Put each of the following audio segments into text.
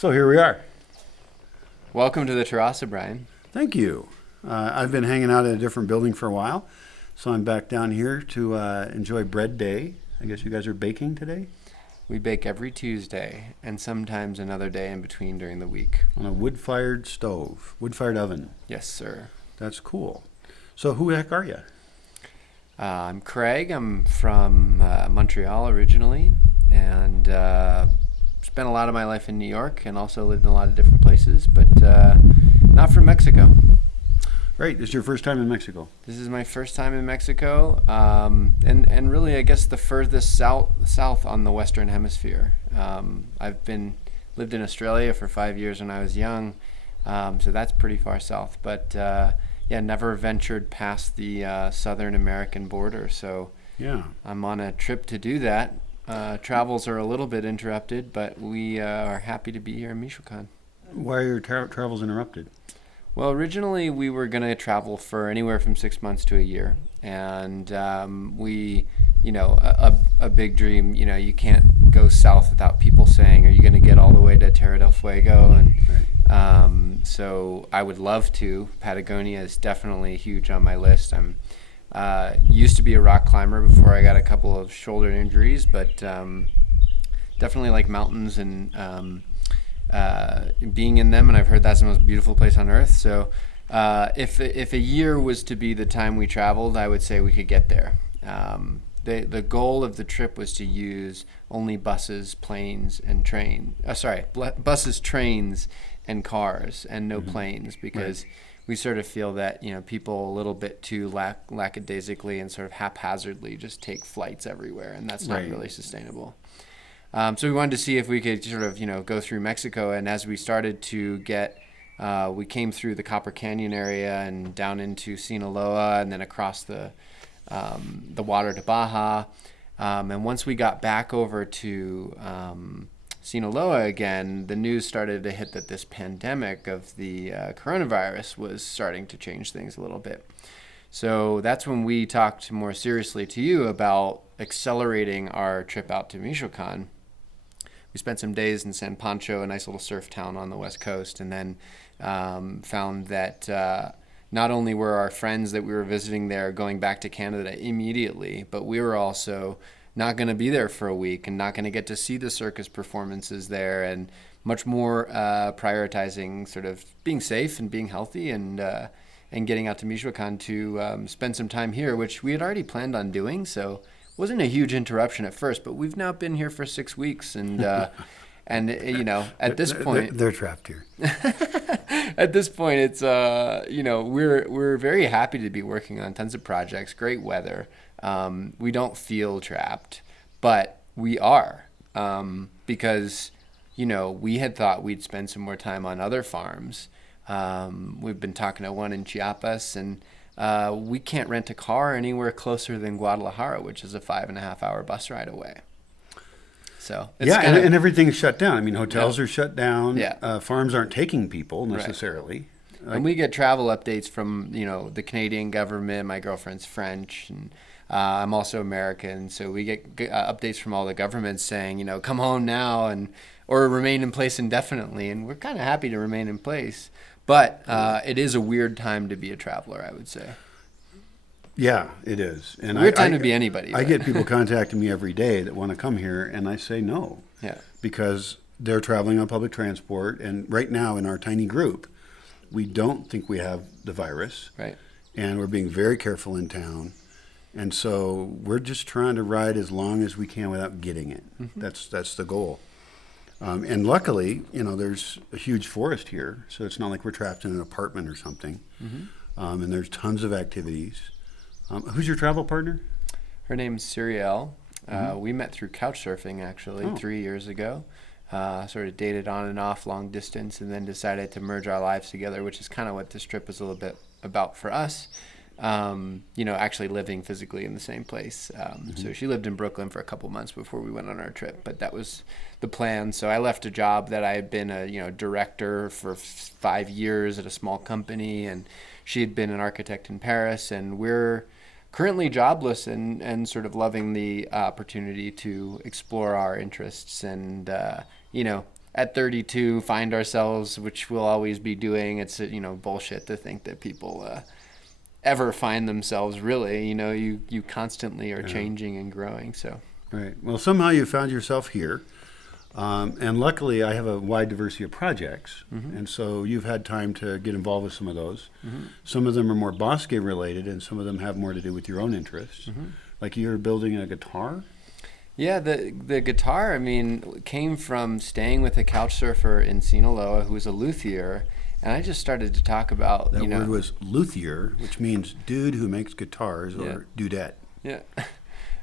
So here we are. Welcome to the terrace, Brian. Thank you. I've been hanging out at a different building for a while, so I'm back down here to enjoy bread day. I guess you guys are baking today? We bake every Tuesday and sometimes another day in between during the week. On a wood-fired stove, wood-fired oven. Yes, sir. That's cool. So who the heck are you? I'm Craig. I'm from Montreal originally, and spent a lot of my life in New York and also lived in a lot of different places, but not from Mexico. Right. This is your first time in Mexico. This is my first time in Mexico, and really, I guess, the furthest south on the Western Hemisphere. I've lived in Australia for 5 years when I was young, so that's pretty far south. But never ventured past the Southern American border. So yeah, I'm on a trip to do that. Travels are a little bit interrupted, but we are happy to be here in Michoacan. Why are your travels interrupted? Well, originally we were going to travel for anywhere from 6 months to a year. And we, a big dream, you can't go south without people saying, are you going to get all the way to Tierra del Fuego? And right. So I would love to. Patagonia is definitely huge on my list. I'm used to be a rock climber before I got a couple of shoulder injuries, but definitely like mountains and being in them, and I've heard that's the most beautiful place on earth. So if a year was to be the time we traveled, I would say we could get there. The goal of the trip was to use only buses, planes, and buses, trains, and cars, and no planes, because we sort of feel that people a little bit too lackadaisically and sort of haphazardly just take flights everywhere, and that's not really sustainable. So we wanted to see if we could sort of go through Mexico, and as we started to get, we came through the Copper Canyon area and down into Sinaloa, and then across the water to Baja, and once we got back over to Sinaloa again, the news started to hit that this pandemic of the coronavirus was starting to change things a little bit. So that's when we talked more seriously to you about accelerating our trip out to Michoacan. We spent some days in San Pancho, a nice little surf town on the west coast, and then found that not only were our friends that we were visiting there going back to Canada immediately, but we were also not going to be there for a week and not going to get to see the circus performances there, and much more prioritizing sort of being safe and being healthy and getting out to Michoacan to spend some time here, which we had already planned on doing. So it wasn't a huge interruption at first, but we've now been here for 6 weeks, and at this point they're trapped here. At this point, it's we're very happy to be working on tons of projects. Great weather. We don't feel trapped, but we are, because we had thought we'd spend some more time on other farms. We've been talking to one in Chiapas, and we can't rent a car anywhere closer than Guadalajara, which is a 5.5-hour bus ride away. So it's and everything's shut down. I mean, hotels are shut down. Yeah. Farms aren't taking people necessarily. Right. And we get travel updates from the Canadian government. My girlfriend's French, and I'm also American, so we get updates from all the governments saying, come home now or remain in place indefinitely. And we're kind of happy to remain in place. But it is a weird time to be a traveler, I would say. Yeah, it is. And weird time to be anybody. I get people contacting me every day that want to come here, and I say no. Yeah. Because they're traveling on public transport, and right now in our tiny group, we don't think we have the virus. Right. And we're being very careful in town. And so we're just trying to ride as long as we can without getting it. Mm-hmm. That's the goal. And luckily, there's a huge forest here, so it's not like we're trapped in an apartment or something. Mm-hmm. And there's tons of activities. Who's your travel partner? Her name's Suriel. We met through couch surfing, actually, 3 years ago. Sort of dated on and off long distance, and then decided to merge our lives together, which is kind of what this trip is a little bit about for us. Actually living physically in the same place. So she lived in Brooklyn for a couple months before we went on our trip, but that was the plan. So I left a job that I had been a director for 5 years at a small company, and she had been an architect in Paris, and we're currently jobless and sort of loving the opportunity to explore our interests and at 32 find ourselves, which we'll always be doing. It's bullshit to think that people ever find themselves, really. You constantly are changing and growing. So right. Well, somehow you found yourself here. And luckily, I have a wide diversity of projects, and so you've had time to get involved with some of those. Some of them are more Bosque related, and some of them have more to do with your own interests. Like you're building a guitar? Yeah, the guitar, came from staying with a couch surfer in Sinaloa who was a luthier, and I just started to talk about, That word was luthier, which means dude who makes guitars, or dudette. Yeah.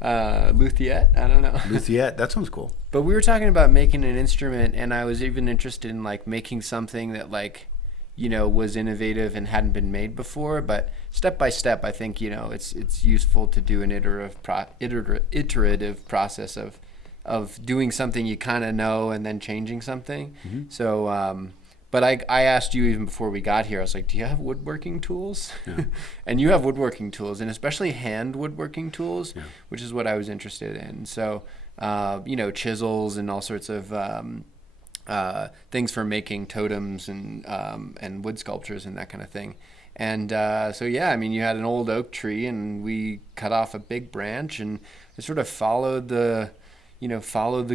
Luthiette? I don't know. Luthiette, that sounds cool. But we were talking about making an instrument, and I was even interested in making something that was innovative and hadn't been made before. But step by step, I think it's useful to do an iterative process of doing something you kind of know and then changing something. So. But I asked you even before we got here, I was like, do you have woodworking tools? Yeah. And you have woodworking tools, and especially hand woodworking tools, which is what I was interested in. So, chisels and all sorts of things for making totems and wood sculptures and that kind of thing. And you had an old oak tree, and we cut off a big branch, and I sort of followed the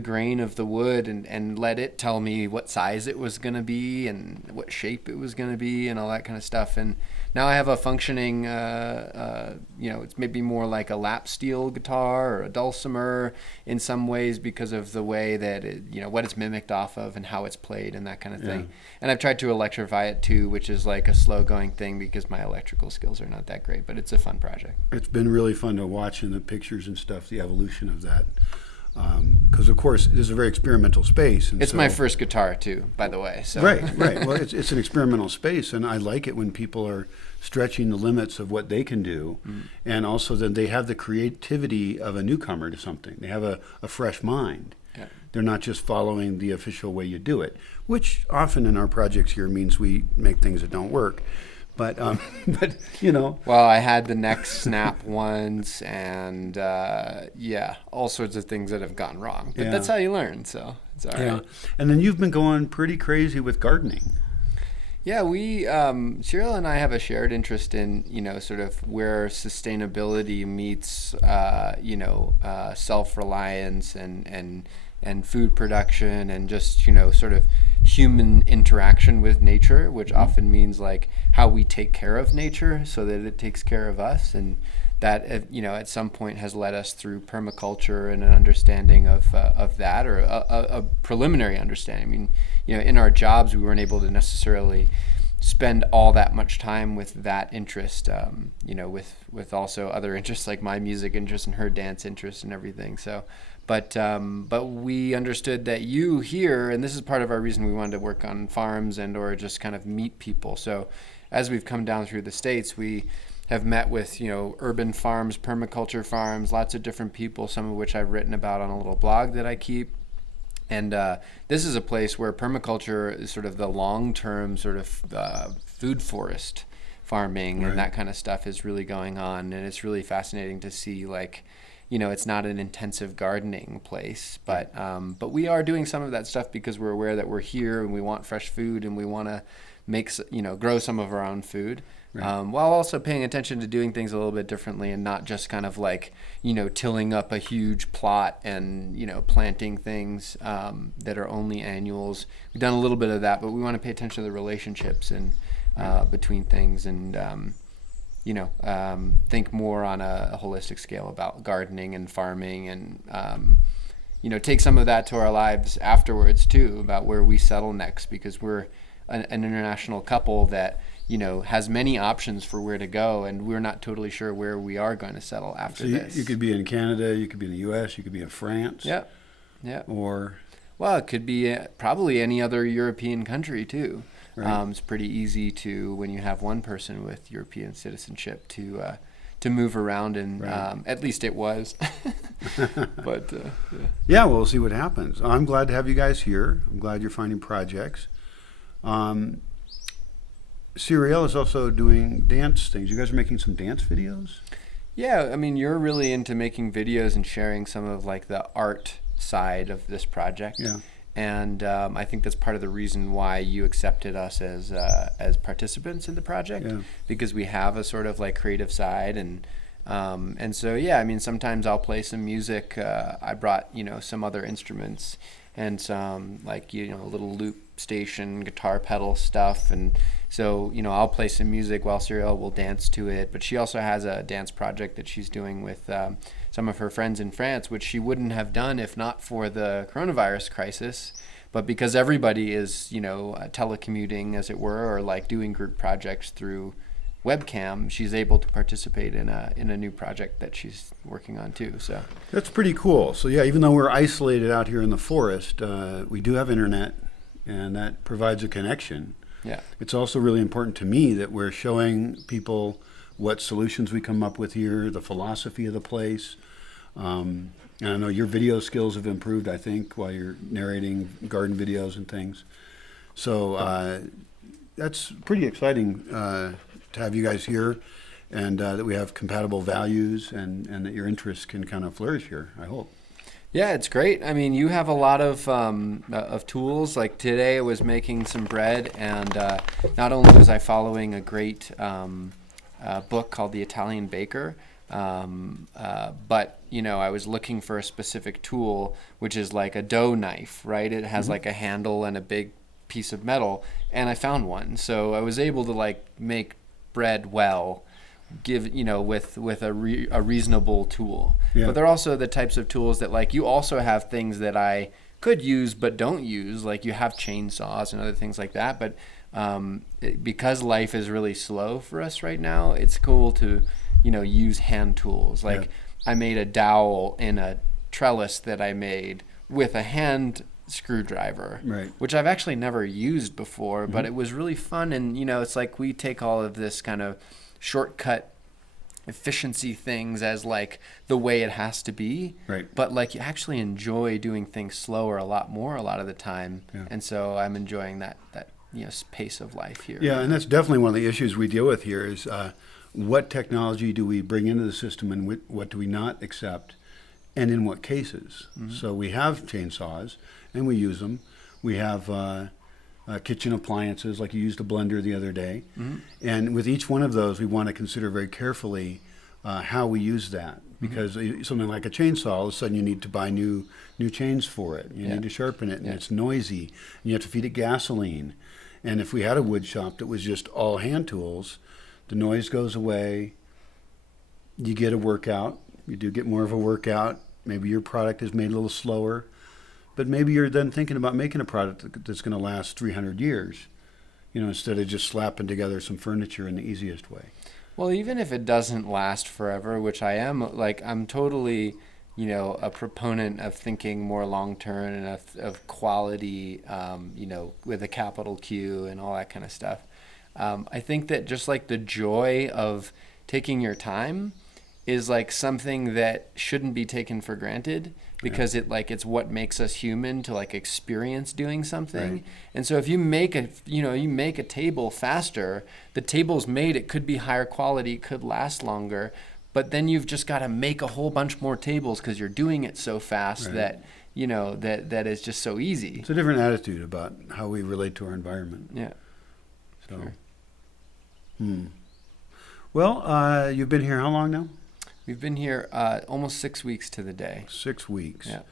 grain of the wood and let it tell me what size it was going to be and what shape it was going to be and all that kind of stuff. And now I have a functioning, it's maybe more like a lap steel guitar or a dulcimer in some ways because of the way that what it's mimicked off of and how it's played and that kind of thing. And I've tried to electrify it too, which is like a slow going thing because my electrical skills are not that great, but it's a fun project. It's been really fun to watch in the pictures and stuff, the evolution of that. Because of course it is a very experimental space. And it's my first guitar too, by the way. So. Right. Well, it's an experimental space, and I like it when people are stretching the limits of what they can do, and also that they have the creativity of a newcomer to something. They have a fresh mind. Yeah. They're not just following the official way you do it, which often in our projects here means we make things that don't work. But Well, I had the neck snap ones, and all sorts of things that have gone wrong. But that's how you learn, so it's all right. And then you've been going pretty crazy with gardening. Yeah, we Cyril and I have a shared interest in sort of where sustainability meets self-reliance and food production and just sort of human interaction with nature, which often means like how we take care of nature so that it takes care of us, and that at some point has led us through permaculture and an understanding of that, or a preliminary understanding. In our jobs we weren't able to necessarily spend all that much time with that interest, with also other interests like my music interest and her dance interest and everything. So But we understood that you here, and this is part of our reason we wanted to work on farms and or just kind of meet people. So as we've come down through the States, we have met with urban farms, permaculture farms, lots of different people, some of which I've written about on a little blog that I keep. And this is a place where permaculture is sort of the long-term sort of food forest farming, and that kind of stuff is really going on, and it's really fascinating to see it's not an intensive gardening place, but we are doing some of that stuff because we're aware that we're here and we want fresh food and we want to grow some of our own food, while also paying attention to doing things a little bit differently and not just kind of tilling up a huge plot and planting things that are only annuals. We've done a little bit of that, but we want to pay attention to the relationships and between things and think more on a holistic scale about gardening and farming and, take some of that to our lives afterwards too, about where we settle next, because we're an international couple that, has many options for where to go, and we're not totally sure where we are going to settle after this. You could be in Canada, you could be in the U.S., you could be in France. Yeah. Or... Well, it could be probably any other European country too. Right. It's pretty easy to, when you have one person with European citizenship, to move around, and at least it was. But well, we'll see what happens. I'm glad to have you guys here. I'm glad you're finding projects. Cyril is also doing dance things. You guys are making some dance videos? Yeah, you're really into making videos and sharing some of the art side of this project. Yeah. And I think that's part of the reason why you accepted us as participants in the project, because we have a sort of like creative side, and so yeah, I mean, sometimes I'll play some music. I brought some other instruments and some like a little loop station, guitar pedal stuff, and so I'll play some music while Cyril will dance to it. But she also has a dance project that she's doing with some of her friends in France, which she wouldn't have done if not for the coronavirus crisis. But because everybody is, telecommuting, as it were, or like doing group projects through webcam, she's able to participate in a new project that she's working on too. So that's pretty cool. So yeah, even though we're isolated out here in the forest, we do have internet, and that provides a connection. Yeah, it's also really important to me that we're showing people what solutions we come up with here, the philosophy of the place. And I know your video skills have improved, I think, while you're narrating garden videos and things. So that's pretty exciting to have you guys here, and that we have compatible values, and that your interests can kind of flourish here, I hope. Yeah, it's great. I mean, you have a lot of tools. Like today I was making some bread, and not only was I following a great book called The Italian Baker, but I was looking for a specific tool, which is like a dough knife, right? It has like a handle and a big piece of metal, and I found one. So I was able to like make bread well, with a reasonable tool. Yeah. But they're also the types of tools that like you also have things that I could use but don't use, like you have chainsaws and other things like that. But because life is really slow for us right now, it's cool to use hand tools. Like I made a dowel in a trellis that I made with a hand screwdriver, right, which I've actually never used before, but it was really fun. And it's like we take all of this kind of shortcut efficiency things as like the way it has to be, right, but like you actually enjoy doing things slower a lot of the time. And so I'm enjoying that pace of life here. And that's definitely one of the issues we deal with here is what technology do we bring into the system, and what do we not accept, and in what cases. So we have chainsaws and we use them. We have kitchen appliances, like you used a blender the other day. And with each one of those, we want to consider very carefully how we use that. Because something like a chainsaw, all of a sudden you need to buy new chains for it. You need to sharpen it, and it's noisy. And you have to feed it gasoline. And if we had a wood shop that was just all hand tools, the noise goes away. You get a workout. You do get more of a workout. Maybe your product is made a little slower. But maybe you're then thinking about making a product that's going to last 300 years, instead of just slapping together some furniture in the easiest way. Well, even if it doesn't last forever, which I am, I'm totally, a proponent of thinking more long-term and of quality, with a capital Q and all that kind of stuff. I think that just like the joy of taking your time is like something that shouldn't be taken for granted, because it's what makes us human to like experience doing something. Right. And so if you make a table faster, the table's made, it could be higher quality, it could last longer, but then you've just got to make a whole bunch more tables because you're doing it so fast that that is just so easy. It's a different attitude about how we relate to our environment. Yeah. So. Sure. Well, you've been here how long now? We've been here almost 6 weeks to the day. 6 weeks. Yeah.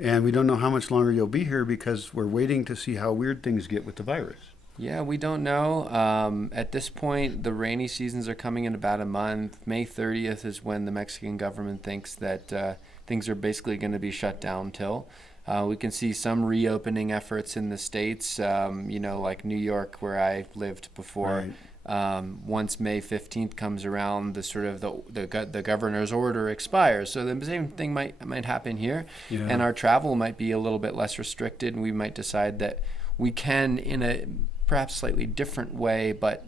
And we don't know how much longer you'll be here because we're waiting to see how weird things get with the virus. Yeah, we don't know. At this point, the rainy seasons are coming in about a month. May 30th is when the Mexican government thinks that things are basically going to be shut down till. We can see some reopening efforts in the States, like New York, where I lived before. Right. Once May 15th comes around, the governor's order expires. So the same thing might happen here, and our travel might be a little bit less restricted, and we might decide that we can, in a perhaps slightly different way, but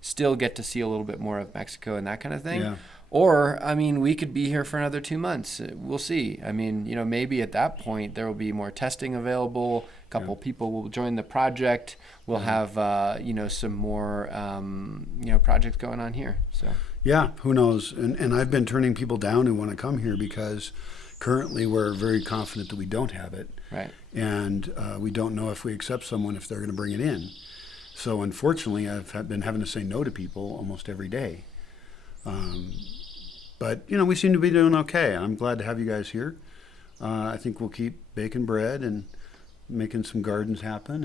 still get to see a little bit more of Mexico and that kind of thing. Yeah. Or, we could be here for another 2 months. We'll see. Maybe at that point there will be more testing available. A couple people will join the project. We'll have, some more, projects going on here. So. Yeah, who knows? And I've been turning people down who want to come here because currently we're very confident that we don't have it. Right. And we don't know if we accept someone if they're going to bring it in. So unfortunately, I've been having to say no to people almost every day. But, you know, we seem to be doing okay. I'm glad to have you guys here. I think we'll keep baking bread and making some gardens happen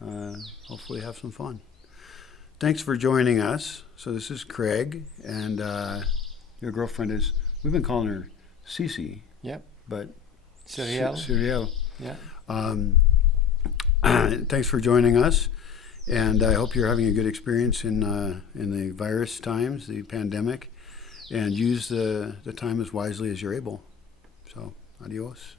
and hopefully have some fun. Thanks for joining us. So this is Craig, and your girlfriend is, we've been calling her Cece. Yep. But Cyril. Yeah. Thanks for joining us, and I hope you're having a good experience in the virus times, the pandemic, and use the time as wisely as you're able. So, adios.